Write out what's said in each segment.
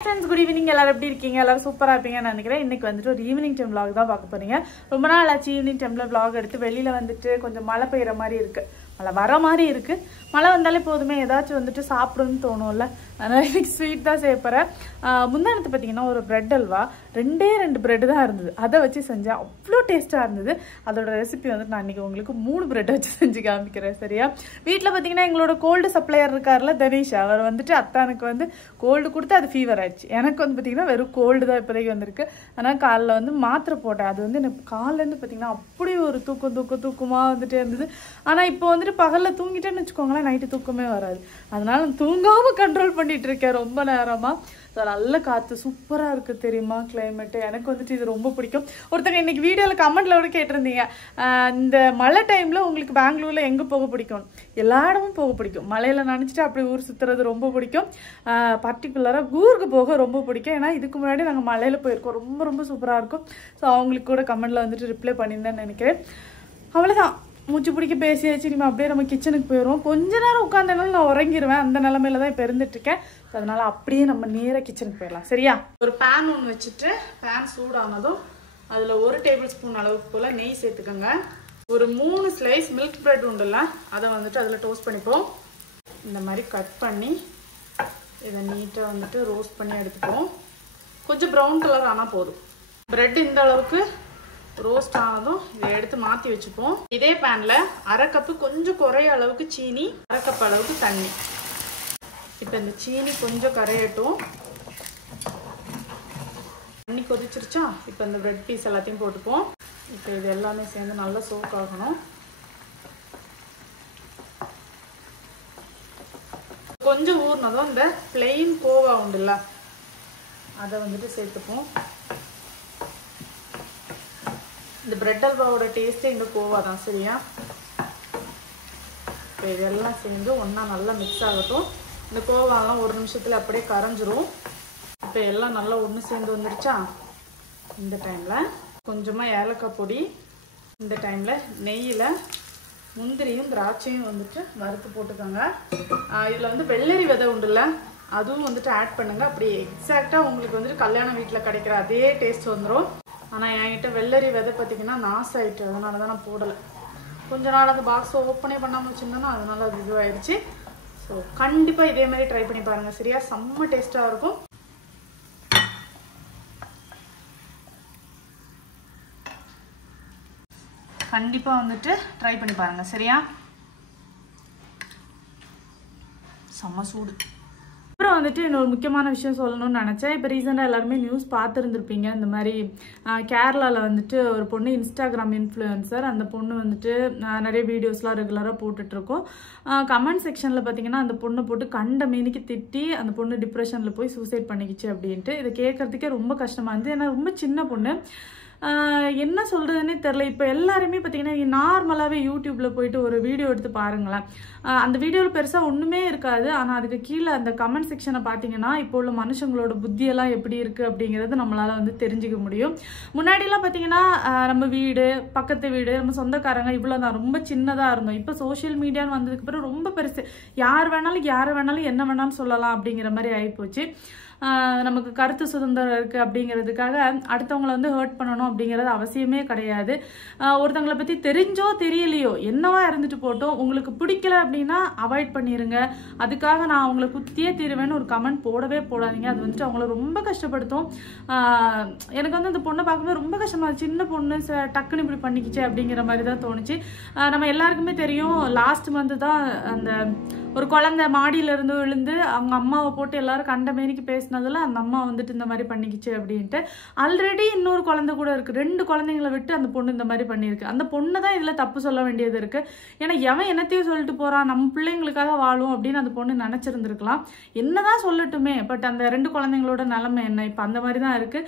Friends, good evening. எல்லாரும் எப்படி இருக்கீங்க? எல்லாரும் சூப்பரா இருப்பீங்கன்னு நினைக்கிறேன். இன்னைக்கு வந்துட்டு ஒரு ஈவினிங் டைம் vlog தான் பார்க்க போறீங்க. ரொம்ப நாள் ஆச்சு ஈவினிங் டைம்ல vlog எடுத்து வெளியில வந்துட்டு கொஞ்சம் மழை பெய்யற மாதிரி இருக்கு. மழை வர மாதிரி இருக்கு. மழை வந்தாலே போதுமே ஏதாச்சும் வந்துட்டு சாப்பிடணும்னு தோணும்ல. அதனால இன்னைக்கு ஸ்வீட் தான் செய்ய போறேன். முந்தானத்து பாத்தீங்கன்னா ஒரு பிரெட் அல்வா ரெண்டு பிரெட் தான் இருந்தது. அதை வச்சு செஞ்சேன். அவ்வளோ டேஸ்டா இருந்தது. அதோட ரெசிபி வந்துட்டு நான் இன்னைக்கு உங்களுக்கு 3 பிரெட் வச்சு செஞ்சு காமிக்கிறேன். சரியா? வீட்டில் பாத்தீங்கன்னா எங்களோட கோல்டு சப்ளையர் இருக்காருல தனீஷ், அவர் வந்துட்டு அத்தானுக்கு வந்து கோல்டு கொடுத்து அது ஃபீவர் ஆயிடுச்சு. எனக்கு வந்து பாத்தீங்கன்னா வெறும் கோல்டு தான் இப்போதைக்கு வந்திருக்கு. அதனால காலில் வந்து மாத்திரை போட்டேன். அது வந்து எனக்கு காலிலேருந்து பாத்தீங்கன்னா அப்படி ஒரு தூக்கமா வந்துட்டே இருந்தது. ஆனா இப்போ வந்துட்டு பகல்ல தூங்கிட்டேன்னு வச்சுக்கோங்களேன், நைட்டு தூக்கமே வராது. அதனால தூங்காம கண்ட்ரோல் பண்ணிட்டு இருக்கேன் ரொம்ப நேரமா. நல்ல காத்து சூப்பரா இருக்கு தெரியுமா கிளைமேட். எனக்கு வந்துட்டு இது ரொம்ப பிடிக்கும். ஒருத்தங்க இன்னைக்கு வீடியோல கமெண்ட்ல கூட கேட்டிருந்தீங்க, இந்த மழை டைம்ல உங்களுக்கு பெங்களூர்ல எங்க போக பிடிக்கும்? எல்லா இடமும் போக பிடிக்கும். மழையில நினைச்சிட்டு அப்படி ஊர் சுத்துறது ரொம்ப பிடிக்கும். பர்டிகுலரா ஊருக்கு போக ரொம்ப பிடிக்கும். ஏன்னா இதுக்கு முன்னாடி நாங்க மழையில போயிருக்கோம். ரொம்ப சூப்பரா இருக்கும். ஸோ அவங்களுக்கு கூட கமெண்ட்ல வந்துட்டு ரிப்ளை பண்ணியிருந்தேன்னு நினைக்கிறேன். அவ்வளவுதான், மூச்சு பிடிக்க பேசியாச்சு. இனிமே அப்படியே நம்ம கிச்சனுக்கு போயிடுவோம். கொஞ்ச நேரம் உட்காந்தாலும் நான் உறங்கிடுவேன். அந்த நிலைமையில தான் இப்போ இருந்துட்டு இருக்கேன். அதனால அப்படியே நம்ம நேராக கிச்சனுக்கு போயிடலாம். சரியா? ஒரு பேன் ஒன்று வச்சுட்டு பேன் சூடானதும் அதில் 1 டேபிள் ஸ்பூன் அளவுக்கு போல் நெய் சேர்த்துக்கோங்க. ஒரு 3 ஸ்லைஸ் மில்க் பிரெட் உண்டுல்ல, அதை வந்துட்டு அதில் டோஸ்ட் பண்ணிப்போம். இந்த மாதிரி கட் பண்ணி இதை நீட்டாக வந்துட்டு ரோஸ்ட் பண்ணி எடுத்துப்போம். கொஞ்சம் ப்ரௌன் கலர் ஆனால் போதும். பிரெட் இந்த அளவுக்கு ரோஸ்ட் ஆனதும் இதை எடுத்து மாற்றி வச்சுப்போம். இதே பேன்ல 1/2 கப்பு கொஞ்சம் குறைய அளவுக்கு சீனி, 1/2 கப் அளவுக்கு தண்ணி. இப்போ இந்த சீனி கொஞ்சம் கரையட்டும். தண்ணி கொதிச்சிருச்சா? இப்போ இந்த பிரெட் பீஸ் எல்லாத்தையும் போட்டுப்போம். இப்போ இது எல்லாமே சேர்ந்து நல்லா சோக் ஆகணும். கொஞ்சம் ஊறினதும் இந்த பிளெயின் கோவா உண்டுல்ல, அதை வந்துட்டு சேர்த்துப்போம். இந்த பிரெட் அல்வாவோட டேஸ்ட்டே இந்த கோவா தான். சரியா? இப்போ இதெல்லாம் சேர்ந்து ஒன்றா நல்லா மிக்ஸ் ஆகட்டும். இந்த கோவாலாம் 1 நிமிஷத்தில் அப்படியே கரைஞ்சிரும். இப்போ எல்லாம் நல்லா ஒன்று சேர்ந்து வந்துருச்சா? இந்த டைமில் கொஞ்சமாக ஏலக்காய் பொடி, இந்த டைமில் நெய்யில் முந்திரியும் திராட்சையும் வந்துட்டு வறுத்து போட்டுக்கோங்க. இதில் வந்து வெள்ளரி விதை உண்டுல்ல, அதுவும் வந்துட்டு ஆட் பண்ணுங்க. அப்படி எக்ஸாக்டாக உங்களுக்கு வந்துட்டு கல்யாண வீட்டில் கிடைக்கிற அதே டேஸ்ட் வந்துடும். ஆனால் என்கிட்ட வெள்ளரி விதை பார்த்தீங்கன்னா நாசம் ஆயிட்டு, அதனால தான் நான் போடலை. கொஞ்ச நாள் அந்த பாக்ஸ் ஓப்பனே பண்ணாமல் வச்சுருந்தேன்னா அதனால அது இதுவாயிடுச்சு. ஸோ கண்டிப்பாக இதே மாதிரி ட்ரை பண்ணி பாருங்கள். சரியா? செம்ம டேஸ்ட்டாக இருக்கும். கண்டிப்பாக வந்துட்டு ட்ரை பண்ணி பாருங்கள். சரியா? செம்ம சூடு. அப்புறம் வந்துட்டு இன்னொரு முக்கியமான விஷயம் சொல்லணும்னு நினச்சேன். இப்போ ரீசெண்டாக எல்லாருமே நியூஸ் பார்த்துருந்துருப்பீங்க. இந்த மாதிரி கேரளாவில் வந்துட்டு ஒரு பொண்ணு இன்ஸ்டாகிராம் இன்ஃப்ளூயன்சர், அந்த பொண்ணு வந்துட்டு நிறைய வீடியோஸ்லாம் ரெகுலராக போட்டுட்ருக்கோம். கமெண்ட் செக்ஷனில் பார்த்தீங்கன்னா அந்த பொண்ணை போட்டு கண்ட மீனிக்கு திட்டி அந்த பொண்ணு டிப்ரெஷனில் போய் சூசைட் பண்ணிக்கிச்சு அப்படின்ட்டு. இதை கேட்கறதுக்கே ரொம்ப கஷ்டமாக இருந்தது. ஏன்னா ரொம்ப சின்ன பொண்ணு. என்ன சொல்றதுன்னே தெரில. இப்போ எல்லாருமே பார்த்தீங்கன்னா நார்மலாகவே யூடியூப்ல போயிட்டு ஒரு வீடியோ எடுத்து பாருங்களேன். அந்த வீடியோவில் பெருசாக ஒன்றுமே இருக்காது. ஆனால் அதுக்கு கீழே அந்த கமெண்ட் செக்ஷனை பார்த்தீங்கன்னா இப்போ உள்ள மனுஷங்களோட புத்தியெல்லாம் எப்படி இருக்குது அப்படிங்கிறது நம்மளால் வந்து தெரிஞ்சுக்க முடியும். முன்னாடிலாம் பார்த்தீங்கன்னா நம்ம வீடு, பக்கத்து வீடு, நம்ம சொந்தக்காரங்க இவ்வளோ தான், ரொம்ப சின்னதாக இருந்தோம். இப்போ சோஷியல் மீடியான்னு வந்ததுக்கு அப்புறம் ரொம்ப பெருசு. யார் வேணாலும் என்ன வேணாலும் சொல்லலாம் அப்படிங்கிற மாதிரி ஆகிப்போச்சு. நமக்கு கருத்து சுதந்திரம் இருக்குது அப்படிங்கிறதுக்காக அடுத்தவங்களை வந்து ஹர்ட் பண்ணணும் அப்படிங்கிறது அவசியமே கிடையாது. ஒருத்தவங்களை பற்றி தெரிஞ்சோ தெரியலையோ என்னவா இருந்துட்டு போட்டோம், உங்களுக்கு பிடிக்கல அப்படின்னா அவாய்ட் பண்ணிடுங்க. அதுக்காக நான் அவங்களை குத்தியே தீருவேன்னு ஒரு கமெண்ட் போடவே போடாதீங்க. அது வந்துட்டு அவங்கள ரொம்ப கஷ்டப்படுத்தும். எனக்கு வந்து அந்த பொண்ணை பார்க்கும்போது ரொம்ப கஷ்டமா, சின்ன பொண்ணு டக்குன்னு இப்படி பண்ணிக்கிச்சு அப்படிங்கிற மாதிரி தான் தோணுச்சு. நம்ம எல்லாருக்குமே தெரியும், லாஸ்ட் மந்த் தான் அந்த ஒரு குழந்தை மாடியிலிருந்து விழுந்து அவங்க அம்மாவை போட்டு எல்லாரும் கண்ட மேனிக்கு பேசினதுல அந்த அம்மா வந்துட்டு இந்த மாதிரி பண்ணிக்கிச்சு அப்படின்ட்டு. ஆல்ரெடி இன்னொரு குழந்தை கூட இருக்கு. 2 குழந்தைங்களை விட்டு அந்த பொண்ணு இந்த மாதிரி பண்ணியிருக்கு. அந்த பொண்ணு தான் இதுல தப்பு சொல்ல வேண்டியது இருக்கு. ஏன்னா எவன் என்னத்தையும் சொல்லிட்டு போறான், நம்ம பிள்ளைங்களுக்காக வாழும் அப்படின்னு அந்த பொண்ணு நினைச்சிருந்துருக்கலாம். என்னதான் சொல்லட்டுமே, பட் அந்த 2 குழந்தைங்களோட நிலைமை என்ன? இப்ப அந்த மாதிரி தான் இருக்கு.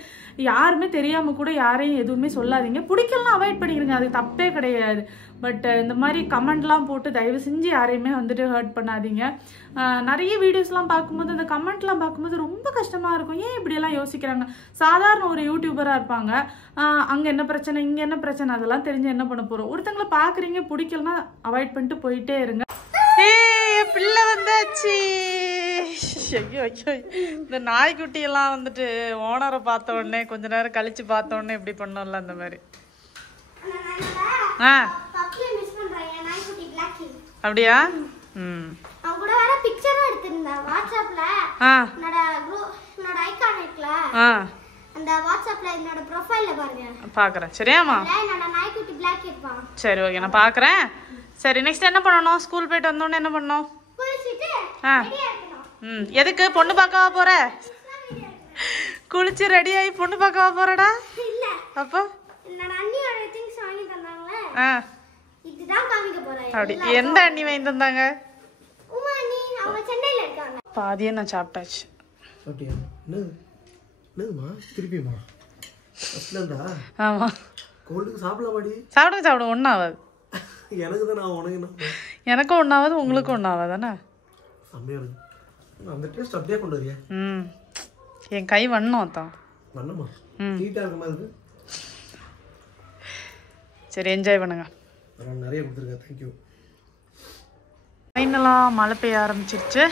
யாருமே தெரியாம கூட யாரையும் எதுவுமே சொல்லாதீங்க. பிடிக்கலாம் அவாய்ட் பண்ணிக்கிறீங்க, அது தப்பே கிடையாது. பட் இந்த மாதிரி கமெண்ட்லாம் போட்டு தயவு செஞ்சு யாரையுமே வந்துட்டு ஹர்ட் பண்ணாதீங்க. நிறைய வீடியோஸ்லாம் பார்க்கும்போது அந்த கமெண்ட்லாம் பார்க்கும்போது ரொம்ப கஷ்டமாக இருக்கும். ஏன் இப்படியெல்லாம் யோசிக்கிறாங்க? சாதாரண ஒரு யூடியூபராக இருப்பாங்க, அங்கே என்ன பிரச்சனை இங்கே என்ன பிரச்சனை அதெல்லாம் தெரிஞ்சு என்ன பண்ண போகிறோம். ஒருத்தங்களை பார்க்குறீங்க, பிடிக்கலன்னா அவாய்ட் பண்ணிட்டு போயிட்டே இருங்க. பிள்ளை வந்தாச்சு. ஐயோ ஐயோ, இந்த நாய்க்குட்டியெல்லாம் வந்துட்டு ஓனரை பார்த்த உடனே கொஞ்ச நேரம் கழிச்சு பார்த்த உடனே இப்படி பண்ணோம்ல அந்த மாதிரி. ஆ அப்படியா? ம். கூட வேற பிக்சரும் எடுத்துட்டேன் வாட்ஸ்அப்ல. என்னோட ஐகான் இருக்குல, அந்த வாட்ஸ்அப்ல என்னோட ப்ரொஃபைல்ல பாருங்க. பாக்குறேன். சரியாமா? என்னோட நாய்க்குட்டி பிளாக் இருப்பான். சரி ஓகே, நான் பாக்குறேன். சரி, நெக்ஸ்ட் என்ன பண்ணணும்? ஸ்கூல் போயிட்டு வந்தோடனே என்ன பண்ணணும்? குளிச்சிட்டு ரெடியா இருக்கணும். ம். எதுக்கு? பொண்ணு பார்க்கவா போற? குளிச்சு ரெடி ஆகி பொண்ணு பார்க்கவா போறடா? இல்ல. அப்போ என்னோட அண்ணியோட திங்ஸ் வாங்கி தந்தாங்களே, இதுதான் காமிக்க போறேன். அப்படி எந்த அண்ணி வாங்கி தந்தாங்க? உமா அண்ணி, அவங்க சென்னையில இருக்காங்க. பாதியே நான் சாப்பிட்டாச்சு. அப்படியா? என்னதுமா திருப்பியுமா? அஸ்லண்டா? ஆமா. கோல்டுக்கு சாப்பிடலாமாடி? சாப்பிடுங்க ஒன்றும் ஆகாது. எனக்கு தான், நான் உனக்கு என்ன? எனக்கும் ஒன்றாவது, உங்களுக்கும் ஒன்றாவது தானே? செம்மையா இருக்கு. அந்த டேஸ்ட் அப்படியே கொண்டு வரியா? ம். என் கை வண்ணம் தான். வண்ணமா? ஹீட்டாக இருக்க மாதிரி இருக்கு. சரி, என்ஜாய் பண்ணுங்க. நிறைய கொடுத்துருக்கேன். தேங்க்யூ. ஃபைனலாக மழை பெய்ய ஆரம்பிச்சிருச்சு.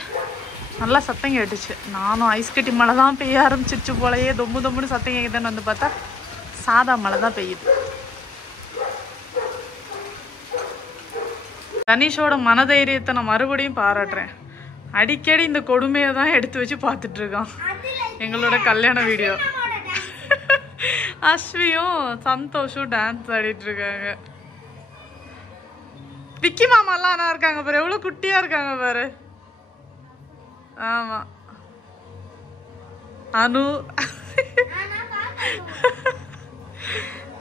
நல்லா சத்தம் கேட்டுச்சு. நானும் ஐஸ் கட்டி மழை தான் பெய்ய ஆரம்பிச்சிருச்சு போலயே, தொம்பு தொம்புன்னு சத்தம் கேட்குதுன்னு வந்து பார்த்தா சாதா மழை தான் பெய்யுது. தனிஷோட மனதைரியத்தை நான் மறுபடியும் பாராட்டுறேன். அடிக்கடி இந்த கொடுமையை தான் எடுத்து வச்சு பார்த்துட்டு இருக்கான். எங்களோட கல்யாண வீடியோ. அஸ்வியும் சந்தோஷும் டான்ஸ் ஆடிட்டு இருக்காங்க. விக்கி மாமாலாம் ஆனால் இருக்காங்க பாரு, எவ்வளோ குட்டியா இருக்காங்க பாரு. ஆமா, அனு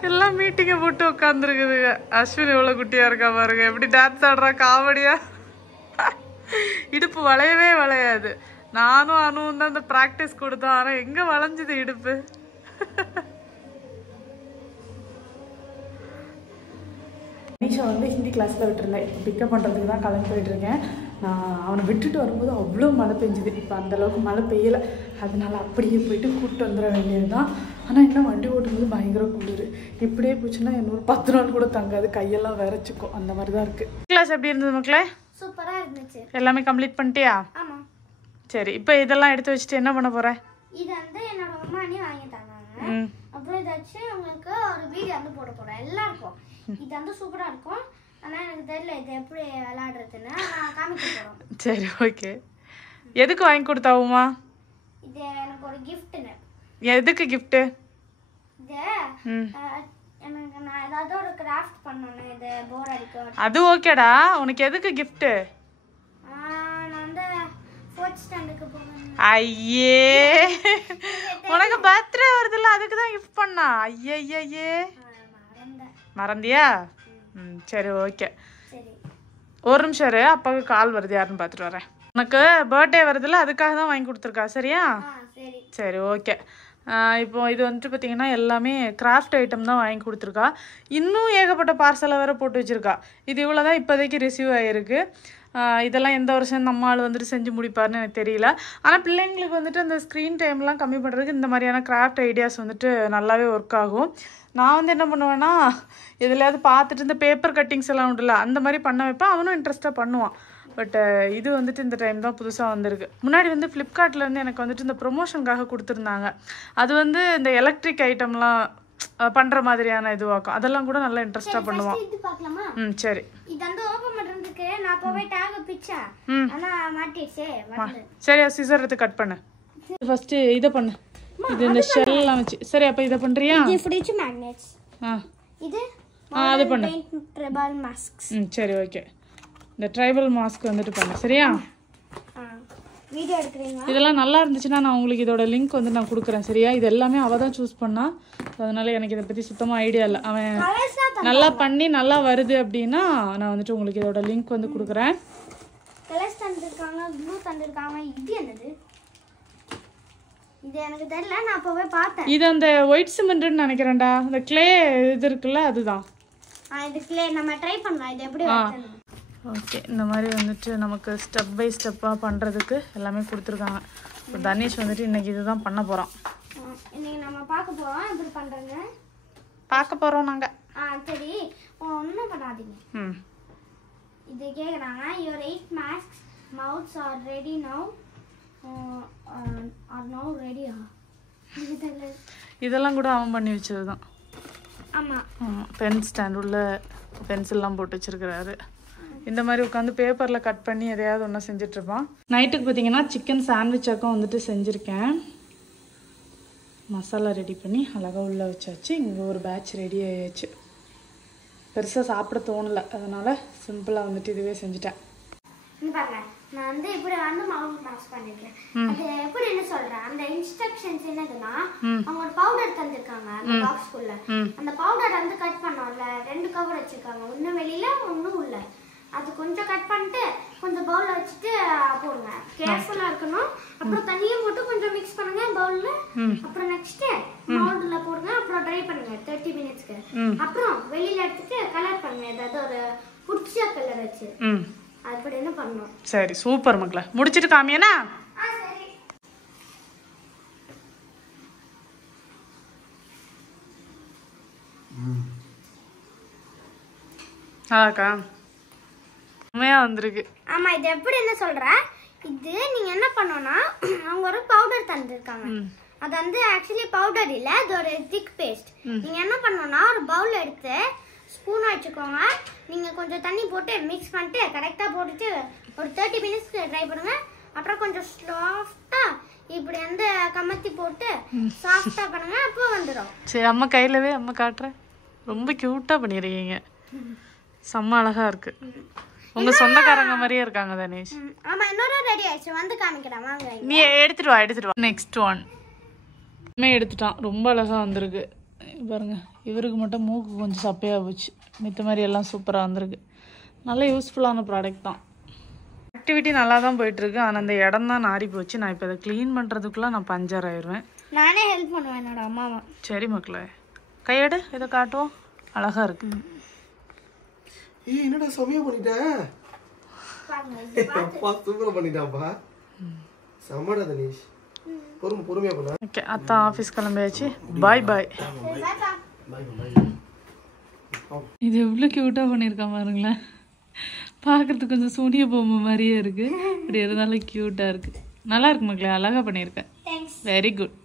எல்லாம் மீட்டிங்கை போட்டு உட்காந்துருக்குதுங்க. அஸ்வின் எவ்வளோ குட்டியா இருக்கா பாருங்க, எப்படி டான்ஸ் ஆடுறா காமெடியா. இடுப்பு வளையவே வளையாது. நானும் அனுவும் தான் இந்த ப்ராக்டிஸ் கொடுத்தோம், ஆனால் எங்கே வளைஞ்சுது இடுப்பு. அனிஷா வந்து ஹிந்தி கிளாஸில் விட்டுருந்தேன். இப்போ பிக்கப் பண்ணுறதுக்கு தான் கிளம்பி போயிட்டுருக்கேன். நான் அவனை விட்டுட்டு வரும்போது அவ்வளோ மழை பெஞ்சுது. இப்போ அந்தளவுக்கு மழை பெய்யலை, அதனால அப்படியே போயிட்டு கூப்பிட்டு வந்துட வேண்டியது தான். ஆனால் இன்னும் வண்டி ஓட்டும்போது பயங்கர குளிர். இப்படியே போச்சுன்னா இன்னொரு 10 நாள் கூட தங்காது, கையெல்லாம் விரைச்சிக்கும். அந்த மாதிரி தான் இருக்குது. கிளாஸ் எப்படி இருந்தது மக்களே? சூப்பராக இருந்துச்சு. எல்லாமே கம்ப்ளீட் பண்ணிட்டியா? ஆமாம். சரி, இப்போ இதெல்லாம் எடுத்து வச்சுட்டு என்ன பண்ண போகிறேன்? இது வந்து என்னோட அம்மா அண்ணி வாங்கி தந்தாங்க. அப்புறம் இதை வச்சு உங்களுக்கு ஒரு வீடியோ வந்து போட போகிறேன் எல்லாருக்கும். இது வந்து சூப்பராக இருக்கும். ஆனால் எனக்கு தெரியல இது எப்படி விளையாடுறதுன்னு, நான் காமிக்க போகிறோம். சரி ஓகே. எதுக்கு வாங்கி கொடுத்தாவுமா? இது எனக்கு ஒரு கிஃப்ட்டுங்க. எதுக்கு கிஃப்ட்டு? இது எனக்கு நான் ஏதாவது ஒரு கிராஃப்ட் பண்ணணும். இது போர் அடிக்கும். அது ஓகேடா, உனக்கு எதுக்கு கிஃப்ட்டு? நான் வந்து 4th ஸ்டாண்டர்டுக்கு போகணும். ஐயே, உனக்கு பர்த்டே வருதுல்ல, அதுக்கு தான் கிஃப்ட் பண்ணா? ஐயே மறந்தியா? ம். சரி ஓகே, ஒரு நிமிஷம் இரு, அப்பாவுக்கு கால் வருது, யாருன்னு பார்த்துட்டு வரேன். உனக்கு பர்த்டே வருதுல்ல, அதுக்காக தான் வாங்கி கொடுத்துருக்கா. சரியா? சரி ஓகே. இப்போ இது வந்துட்டு பார்த்தீங்கன்னா எல்லாமே கிராஃப்ட் ஐட்டம் தான் வாங்கி கொடுத்துருக்கா. இன்னும் ஏகப்பட்ட பார்சலை வேறு போட்டு வச்சுருக்கா. இது இவ்வளோ தான் இப்போதைக்கு ரிசீவ் ஆகிருக்கு. இதெல்லாம் எந்த வருஷம் நம்ம ஆள் வந்துட்டு செஞ்சு முடிப்பாருன்னு எனக்கு தெரியல. ஆனால் பிள்ளைங்களுக்கு வந்துட்டு அந்த ஸ்க்ரீன் டைம்லாம் கம்மி பண்ணுறதுக்கு இந்த மாதிரியான கிராஃப்ட் ஐடியாஸ் வந்துட்டு நல்லாவே ஒர்க் ஆகும். நான் வந்து என்ன பண்ணுவேன்னா, எதுலையாவது பார்த்துட்டு இந்த பேப்பர் கட்டிங்ஸ் எல்லாம் உண்டுல, அந்த மாதிரி பண்ண வைப்பேன். அவனும் இன்ட்ரெஸ்ட்டாக பண்ணுவான். பட் இது வந்துட்டு இந்த டைம் தான் புதுசாக வந்திருக்கு. முன்னாடி வந்து ஃப்ளிப்கார்ட்லேருந்து எனக்கு வந்துட்டு இந்த ப்ரொமோஷனுக்காக கொடுத்துருந்தாங்க. அது வந்து இந்த எலக்ட்ரிக் ஐட்டம்லாம் பண்ணுற மாதிரியான இதுவாக்கும். அதெல்லாம் கூட நல்லா இன்ட்ரெஸ்ட்டாக பண்ணுவான். ம். சரி, இது வந்து ஓபன் பண்றதுக்கு நான் போய் டாக் பிச்சா ஆனா மாட்டிச்சே வந்து. சரி, சிசர் எடுத்து கட் பண்ணு. ஃபர்ஸ்ட் இத பண்ணு. இது இந்த ஷெல்லாம் வச்சு. சரி, அப்ப இத பண்றியா? இது ஃப்ரிட்ஜ் மேக்னெட்ஸ். இது அது பண்ணு. Tribal masks. ம். சரி ஓகே. இந்த ட்ரைபல் மாஸ்க் வந்துட்டு பண்ணு. சரியா? வீடியோ எடுக்கறீங்களா? இதெல்லாம் நல்லா இருந்துச்சுன்னா நான் உங்களுக்கு இதோட லிங்க் வந்து நான் கொடுக்குறேன். சரியா? இது எல்லாமே அவ தான் சூஸ் பண்ணா. அதனால எனக்கு இதை பற்றி சுத்தமாக ஐடியா இல்லை. அவன் நல்லா பண்ணி நல்லா வருது அப்படின்னா நான் வந்துட்டு உங்களுக்கு இதோட லிங்க் வந்து கொடுக்குறேன். கலர்ஸ் தந்திருக்காங்க, ப்ளூ தந்திருக்காங்க. இது என்னது? இது எனக்கு தெரியல, நான் அப்பவே பார்த்தேன். இது அந்த ஒயிட் சிமெண்ட்னு நினைக்கிறேன்டா. அந்த க்ளே இது இருக்குல்ல, அதுதான். இது க்ளே. நம்ம ட்ரை பண்ணலாம் இது எப்படி வருதுன்னு. ஓகே, இந்த மாதிரி வந்துட்டு நமக்கு ஸ்டெப் பை ஸ்டெப்பாக பண்ணுறதுக்கு எல்லாமே கொடுத்துருக்காங்க. இப்போ தனேஷ் வந்துட்டு இன்றைக்கி இதுதான் பண்ண போகிறோம். இன்னைக்கு நம்ம பார்க்க போகிறோம் எப்படி பண்ணுறேங்க. பார்க்க போகிறோம் நாங்கள். சரி, ஒன்றும் பண்ணாதீங்க. இது கேட்குறாங்க. Your 8 masks mouths are ready now. now ரெடியா இதெல்லாம் கூட அவன் பண்ணி வச்சது தான். ஆமாம். பென் ஸ்டாண்ட் உள்ள பென்சில்லாம் போட்டு வச்சிருக்கிறாரு. இந்த மாதிரி உட்காந்து பேப்பரில் கட் பண்ணி எதையாவது ஒன்றா செஞ்சிட்ருப்பான். நைட்டுக்கு பார்த்தீங்கன்னா சிக்கன் சாண்ட்விச்சாக்கும் வந்துட்டு செஞ்சுருக்கேன். மசாலா ரெடி பண்ணி அழகாக உள்ளே வச்சாச்சு. இங்கே ஒரு பேட்ச் ரெடி ஆயாச்சு. பெருசாக சாப்பிட தோணலை, அதனால் சிம்பிளாக வந்துட்டு இதுவே செஞ்சுட்டேன். பாருங்க, நான் வந்து இப்படி வந்து மாவு மிக்ஸ் பண்ணிருக்கேன். அது எப்படின்னு சொல்றேன். அந்த இன்ஸ்ட்ரக்ஷன்ஸ் என்னதுன்னா, அவங்க ஒரு பவுடர் தந்திருக்காங்க அந்த பாக்ஸ்க்குள்ள. அந்த பவுடர் வந்து கட் பண்ணோம்ல, 2 கவர் வச்சிருக்காங்க, ஒண்ணு வெளியில ஒண்ணு உள்ள. அது கொஞ்சம் கட் பண்ணிட்டு கொஞ்சம் பவுல்ல வச்சுட்டு போடுங்க. கேர்ஃபுல்லா இருக்கணும். அப்புறம் தண்ணியும் போட்டு கொஞ்சம் மிக்ஸ் பண்ணுங்க பவுல்ல. அப்புறம் நெக்ஸ்ட் மவுல்ட்ல போடுங்க. அப்புறம் ட்ரை பண்ணுங்க 30 மினிட்ஸ்க்கு. அப்புறம் வெளியில எடுத்துட்டு கலர் பண்ணுங்க, ஏதாவது ஒரு பிடிச்ச கலர் வச்சு. அப்படின்னு பண்ணோம். சரி, சூப்பர் மக்களே. முடிச்சிட்டு காமியனா? சரி. அக்கா உண்மையா வந்திருக்கு. ஆமா, இது எப்படின்னு சொல்றேன். இது நீங்க என்ன பண்ணணும்னா, அவங்க ஒரு பவுடர் தந்திருக்காங்க. அது வந்து ஆக்சுவலி பவுடர் இல்ல, அது ஒரு திக் பேஸ்ட். நீங்க என்ன பண்ணணும்னா, ஒரு பவுல் எடுத்து ஸ்பூன் வச்சுக்கோங்க. நீங்க கொஞ்சம் தண்ணி போட்டு மிக்ஸ் பண்ணிட்டு கரெக்டா போட்டுட்டு ஒரு 30 மினிட்ஸ்க்கு ட்ரை பண்ணுங்க. அப்புறம் கொஞ்சம் சாஃப்டா இப்படி வந்து கமத்தி போட்டு சாஃப்டா பண்ணுங்க, அப்போ வந்துடும். சரி, அம்மா கையிலவே அம்மா காட்டுறேன். ரொம்ப கியூட்டா பண்ணிருக்கீங்க. செம்ம அழகா இருக்கு. உங்க சொந்தக்காரங்க மாதிரியே இருக்காங்க தனேஷ். ஆமா, இன்னொரு ரெடி ஆயிடுச்சு, வந்து காமிக்கிறேன் வாங்க. நீ எடுத்துட்டு வா. நெக்ஸ்ட் ஒன் எடுத்துட்டான். ரொம்ப அழகா வந்திருக்கு பாருங்க. இவருக்கு மட்டும் மூக்கு கொஞ்சம் சப்பையாக போச்சு. மித்த மாதிரி எல்லாம் சூப்பராக வந்திருக்கு. நல்ல யூஸ்ஃபுல்லான ப்ராடக்ட் தான். ஆக்டிவிட்டி நல்லா தான் போயிட்டுருக்கு. ஆனால் அந்த இடம் தான் நாரி போச்சு. நான் இப்போ அதை க்ளீன் பண்ணுறதுக்குள்ளே நான் பஞ்சர் ஆயிடுவேன். நானே ஹெல்ப் பண்ணுவேன் என்னோட அம்மாவை. சரி மக்களே, கையெடு, இதை காட்டுவோம். அழகாக இருக்கு. என்னடா சமையல் பண்ணிட்ட? சூப்பரா பண்ணிட்டாப்பா. சமடா தனேஷ். பொறுமையா பண்ண. ஓகே, அத்தா ஆஃபீஸ் கிளம்பியாச்சு. பாய் பாய். இது எவ்வளோ க்யூட்டாக பண்ணியிருக்கான் பாருங்களேன். பார்க்குறதுக்கு கொஞ்சம் சூனிய பொம்மை மாதிரியே இருக்குது. அப்படி இருந்தாலும் க்யூட்டாக இருக்குது. நல்லா இருக்கு மக்களே, அழகாக பண்ணியிருக்கேன். Very good.